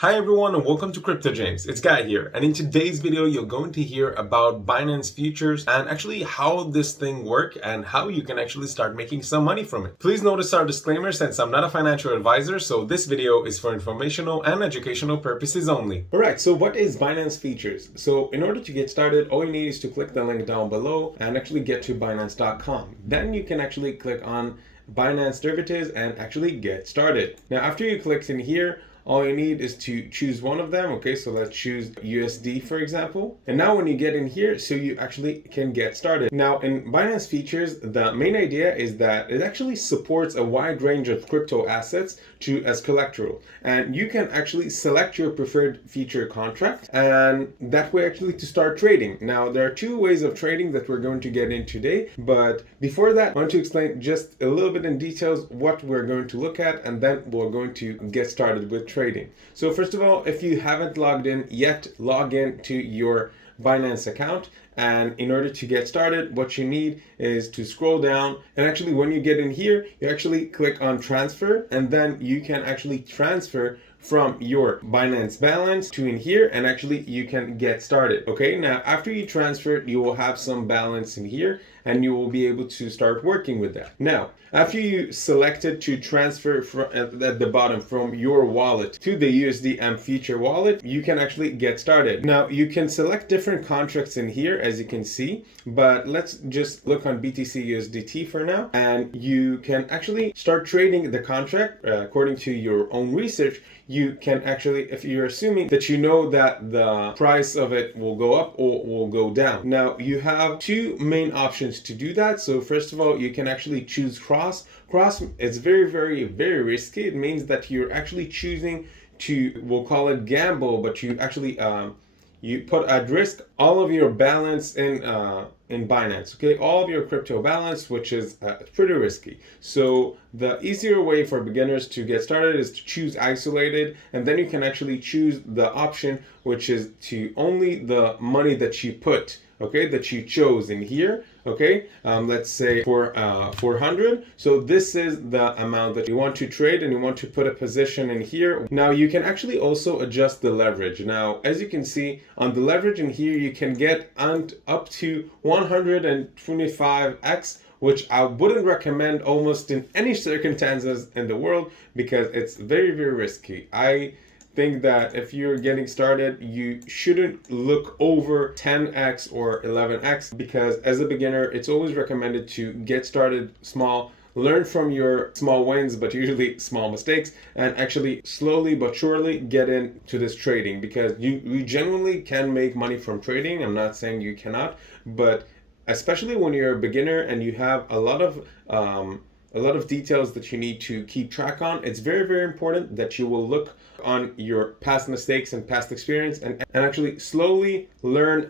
Hi everyone and welcome to Crypto James. It's Guy here, and in today's video you're going to hear about Binance Futures and actually how this thing works and how you can actually start making some money from it. Please notice our disclaimer since I'm not a financial advisor, so this video is for informational and educational purposes only. Alright, so what is Binance Futures? So in order to get started, all you need is to click the link down below and actually get to Binance.com. Then you can actually click on Binance Derivatives and actually get started. Now after you click in here, all you need is to choose one of them. Okay, so let's choose USD for example. And now when you get in here, so you actually can get started. Now in Binance Futures, the main idea is that it actually supports a wide range of crypto assets as collateral. And you can actually select your preferred future contract and that way actually to start trading. Now there are two ways of trading that we're going to get in today. But before that, I want to explain just a little bit in details what we're going to look at, and then we're going to get started with trading. So first of all, if you haven't logged in yet, log in to your Binance account. And in order to get started, what you need is to scroll down, and actually when you get in here, you actually click on transfer, and then you can actually transfer from your Binance balance to in here, and actually you can get started. Okay, now after you transfer, you will have some balance in here and you will be able to start working with that. Now, after you selected to transfer from at the bottom from your wallet to the USD future wallet, you can actually get started. Now, you can select different contracts in here as you can see, but let's just look on BTC USDT for now, and you can actually start trading the contract according to your own research. You can actually, if you're assuming that you know that the price of it will go up or will go down. Now you have two main options to do that. So first of all, you can actually choose cross. Cross is very risky. It means that you're actually choosing to, we'll call it gamble, but you actually you put at risk all of your balance in Binance, okay, all of your crypto balance, which is pretty risky. So the easier way for beginners to get started is to choose isolated, and then you can actually choose the option which is to only the money that you put, okay, that you chose in here. Okay, let's say for 400. So this is the amount that you want to trade, and you want to put a position in here. Now you can actually also adjust the leverage. Now, as you can see on the leverage in here, you can get up to 125x, which I wouldn't recommend almost in any circumstances in the world because it's very risky. I think that if you're getting started, you shouldn't look over 10x or 11x, because as a beginner, it's always recommended to get started small, learn from your small wins, but usually small mistakes, and actually slowly but surely get into this trading, because you genuinely can make money from trading. I'm not saying you cannot, but especially when you're a beginner and you have a lot of details that you need to keep track on, it's very important that you will look on your past mistakes and past experience and actually slowly learn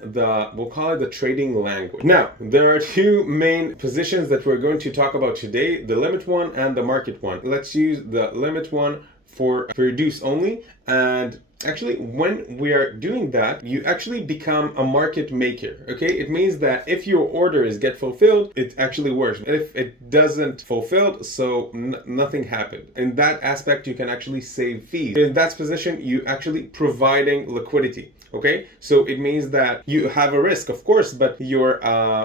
we'll call it the trading language. Now, there are two main positions that we're going to talk about today, the limit one and the market one. Let's use the limit one for reduce only. And actually, when we are doing that, you actually become a market maker. Okay, it means that if your orders get fulfilled, it actually works. If it doesn't fulfill, so nothing happened. In that aspect, you can actually save fees. In that position, you actually providing liquidity. Okay, so it means that you have a risk, of course, but your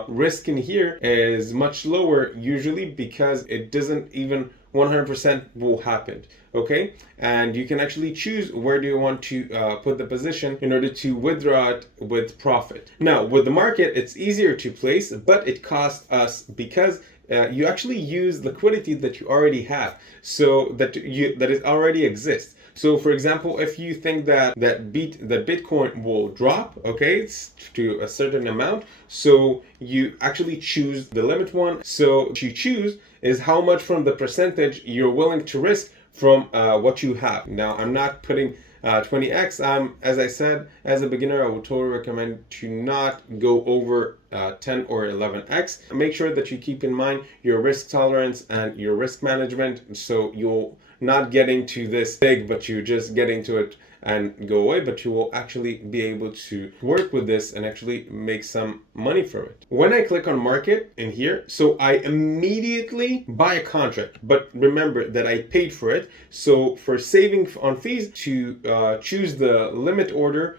risk in here is much lower usually, because it doesn't even 100% will happen. Okay, and you can actually choose where do you want to put the position in order to withdraw it with profit. Now with the market, it's easier to place, but it costs us because you actually use liquidity that you already have, so that it already exists. So for example, if you think that Bitcoin will drop, okay, to a certain amount, so you actually choose the limit one. So what you choose is how much from the percentage you're willing to risk from what you have. Now, I'm not putting 20x. As I said, as a beginner, I would totally recommend to not go over 10 or 11x. Make sure that you keep in mind your risk tolerance and your risk management, so you'll not getting to this big, but you're just getting to it and go away, but you will actually be able to work with this and actually make some money from it. When I click on market in here, so I immediately buy a contract, but remember that I paid for it. So for saving on fees, to choose the limit order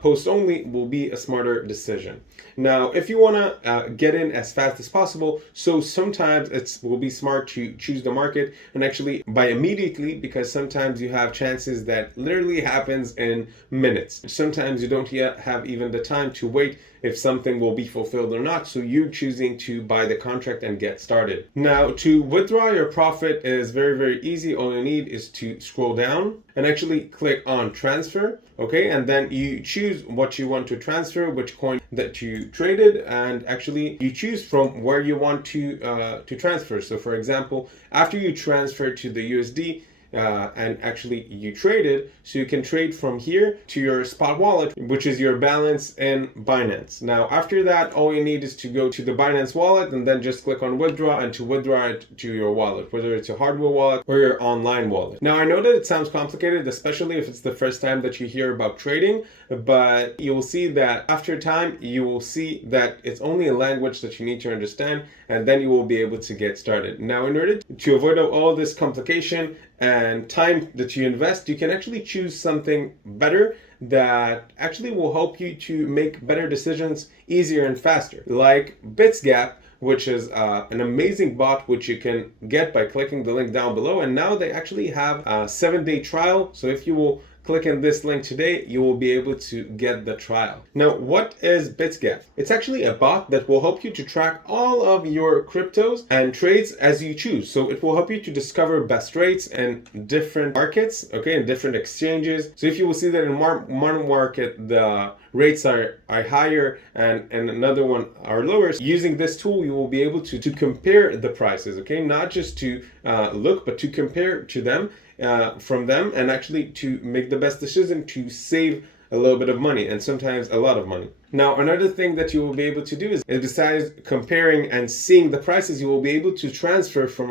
post only will be a smarter decision. Now, if you want to get in as fast as possible, so sometimes it will be smart to choose the market and actually buy immediately, because sometimes you have chances that literally happens in minutes. Sometimes you don't yet have even the time to wait if something will be fulfilled or not, so you're choosing to buy the contract and get started. Now, to withdraw your profit is very, very easy. All you need is to scroll down and actually click on transfer, okay? And then you choose what you want to transfer, which coin that you traded, and actually you choose from where you want to transfer. So for example, after you transfer to the USD, and actually you traded, so you can trade from here to your spot wallet, which is your balance in Binance. Now after that, all you need is to go to the Binance wallet and then just click on withdraw, and to withdraw it to your wallet, whether it's a hardware wallet or your online wallet. Now I know that it sounds complicated, especially if it's the first time that you hear about trading, but you will see that after time you will see that it's only a language that you need to understand, and then you will be able to get started. Now in order to avoid all this complication and time that you invest, you can actually choose something better that actually will help you to make better decisions easier and faster, like Bitsgap, which is an amazing bot which you can get by clicking the link down below. And now they actually have a 7-day trial, so if you will click on this link today, you will be able to get the trial. Now, what is Bitsgap? It's actually a bot that will help you to track all of your cryptos and trades as you choose. So it will help you to discover best rates in different markets, okay, in different exchanges. So if you will see that in one market, the rates are higher and another one are lower, using this tool, you will be able to compare the prices, okay? Not just to look, but to compare to them, from them, and actually to make the best decision to save a little bit of money, and sometimes a lot of money. Now, another thing that you will be able to do is besides comparing and seeing the prices, you will be able to transfer from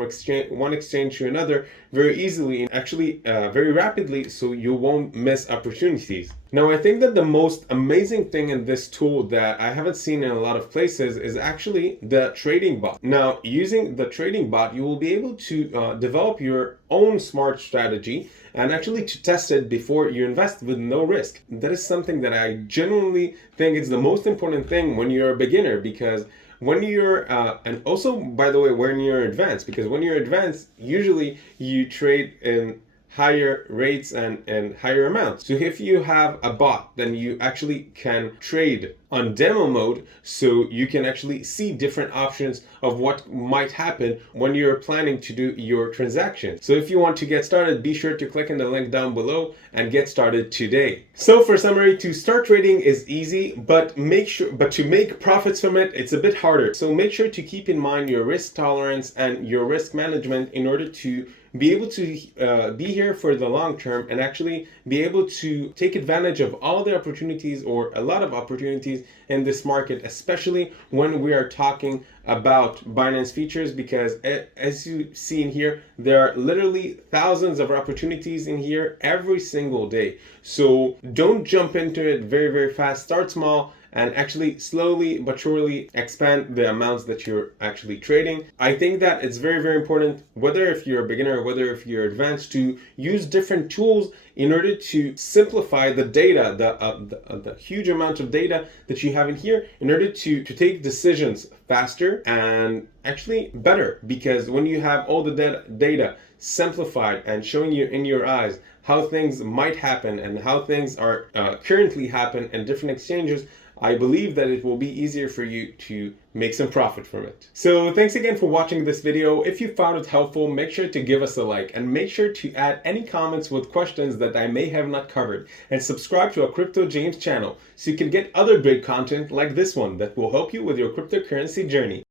one exchange to another very easily, and actually very rapidly, so you won't miss opportunities. Now, I think that the most amazing thing in this tool that I haven't seen in a lot of places is actually the trading bot. Now, using the trading bot, you will be able to develop your own smart strategy and actually to test it before you invest with no risk. That is something that I genuinely think is the most important thing when you're a beginner, because when you're and also, by the way, when you're advanced, because when you're advanced, usually you trade in higher rates and higher amounts. So if you have a bot, then you actually can trade on demo mode, so you can actually see different options of what might happen when you're planning to do your transaction. So if you want to get started, be sure to click on the link down below and get started today. So for summary, to start trading is easy, but to make profits from it, it's a bit harder. So make sure to keep in mind your risk tolerance and your risk management in order to be able to be here for the long term and actually be able to take advantage of all the opportunities, or a lot of opportunities in this market, especially when we are talking about Binance Futures, because as you see in here, there are literally thousands of opportunities in here every single day. So don't jump into it very, very fast. Start small and actually slowly but surely expand the amounts that you're actually trading. I think that it's very, very important, whether if you're a beginner or whether if you're advanced, to use different tools in order to simplify the data, the huge amount of data that you have in here, in order to take decisions faster and actually better. Because when you have all the data simplified and showing you in your eyes how things might happen and how things are currently happen in different exchanges, I believe that it will be easier for you to make some profit from it. So thanks again for watching this video. If you found it helpful, make sure to give us a like, and make sure to add any comments with questions that I may have not covered, and subscribe to our Crypto James channel so you can get other great content like this one that will help you with your cryptocurrency journey.